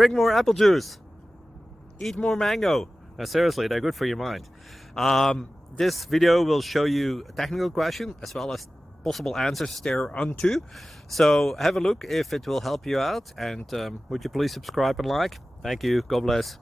drink more apple juice, eat more mango. Now, seriously, they're good for your mind. This video will show you a technical question as well as possible answers thereunto. So have a look if it will help you out, and would you please subscribe and like? Thank you. God bless.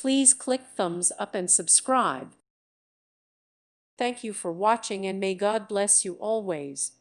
Please click thumbs up and subscribe. Thank you for watching, and may God bless you always.